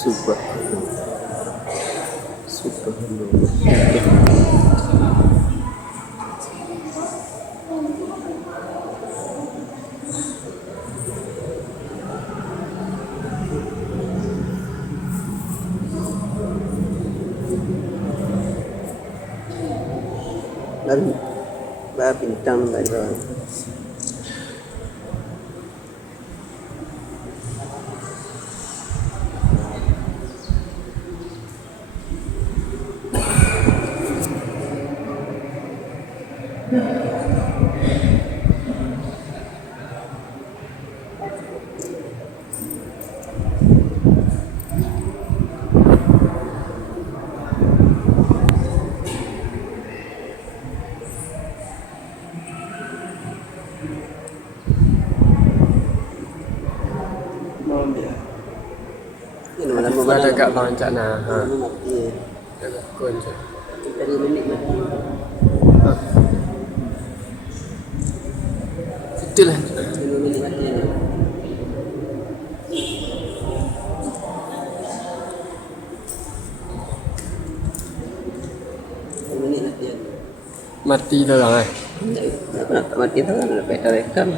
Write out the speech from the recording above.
Subhanallah. Subhanallah. Lalu bintang baru. Ada kat bancak nah. Ha. Ada kun je. Tadi minit mati. Ha. Itulah. 5 minit mati. Mati dah lah. Tak mati tu kan, lepas rekam.